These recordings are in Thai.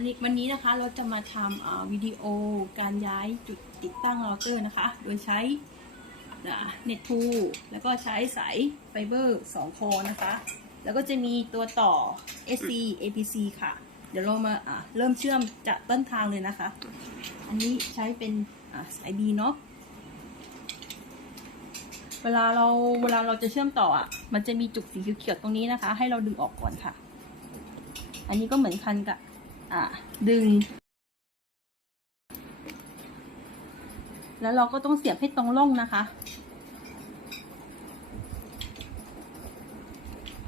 วันนี้วันนี้นะคะเราจะมาทำวิดีโอการย้ายจุดติดตั้งเราเตอร์นะคะ โดยใช้เน็ตทูแล้วก็ใช้สายไฟเบอร์2คอนะคะ แล้วก็จะมีตัวต่อ SC APC ค่ะ เดี๋ยวเรามาเริ่มเชื่อมจากต้นทางเลยนะคะ อันนี้ใช้เป็นสาย B เนาะเวลาเราเวลาเราจะเชื่อมต่ออะ มันจะมีจุกสีเขียวๆตรงนี้นะคะ ให้เราดึงออกก่อนค่ะ อันนี้ก็เหมือนกันกับ อ่าดึง แล้วเราก็ต้องเสียบให้ตรงร่องนะคะ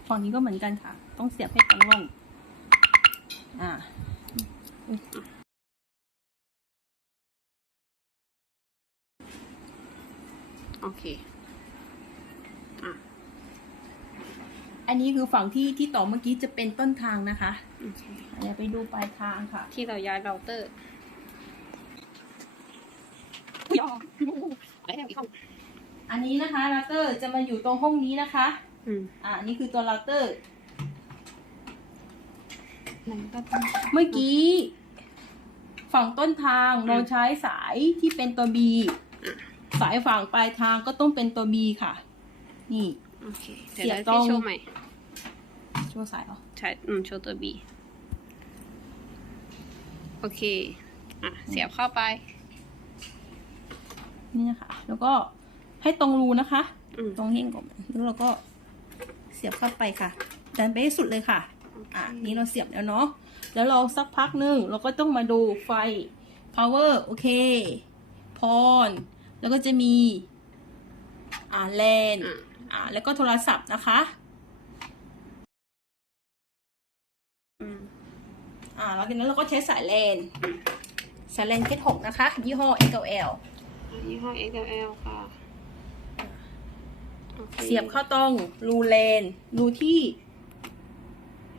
ฝั่งนี้ก็เหมือนกันค่ะ ต้องเสียบให้ตรงร่องอ่าโอเค อะ อันนี้คือฝั่งที่ที่ต่อเมื่อกี้จะเป็นต้นทางนะคะโอเคเดี๋ยวไปดูปลายทางค่ะ ที่เราย้ายเราเตอร์ยอมอะไรแบบนี้เข้าอันนี้นะคะเราเตอร์จะมาอยู่ตรงห้องนี้นะคะ อืมอ่านี่คือตัวเราเตอร์ มันก็ต้องเมื่อกี้ ฝั่งต้นทางเราใช้สายที่เป็นตัว B สายฝั่งปลายทางก็ต้องเป็นตัว B ค่ะ นี่ โอเคเสีเดี๋ยยวบเราตรงพี่โชว์ใหม่ โชว์สายเหรอ ใช่ อืม โชว์ตัว B โอเค อะ เสียบเข้าไป นี่นะคะ แล้วก็ให้ตรงรูนะคะอืมตรงเฮงก่อนแล้วเราก็เสียบเข้าไปค่ะ ดันไปให้สุดเลยค่ะ อะ นี่เราเสียบแล้วเนาะ แล้วเราสักพักหนึ่งเราก็ต้องมาดูไฟ power โอเคพรแล้วก็จะมี อ่าแลน อะอ่าแล้วก็โทรศัพท์นะคะอืมอ่าแล้วจากนั้นเราก็ใช้สายแลนสายแลนเกตหกนะคะ ยี่ห้อ XLL อันนี้ห้อง XLL ค่ะโอคเสียบเข้าตรงรูแลน รูที่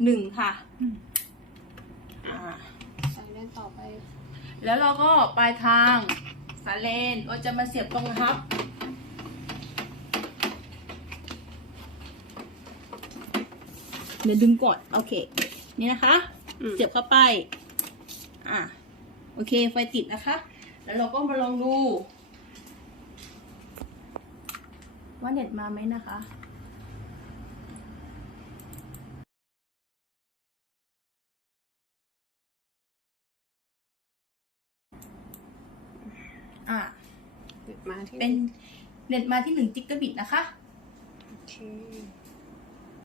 หนึ่งค่ะอ่าใส่เล่นต่อไป แล้วเราก็ปลายทางสายเลนเราจะมาเสียบตรงฮับ เดี๋ยวดึงก่อนโอเค นี่นะคะอืมเสียบเข้าไป อะ โอเค ไฟติดนะคะ แล้วเราก็มาลองดู ว่าเน็ตมาไหมนะคะอะเปิดมาที่เป็นเน็ตมาที่หนึ่งจิกะบิตนะคะ โอเค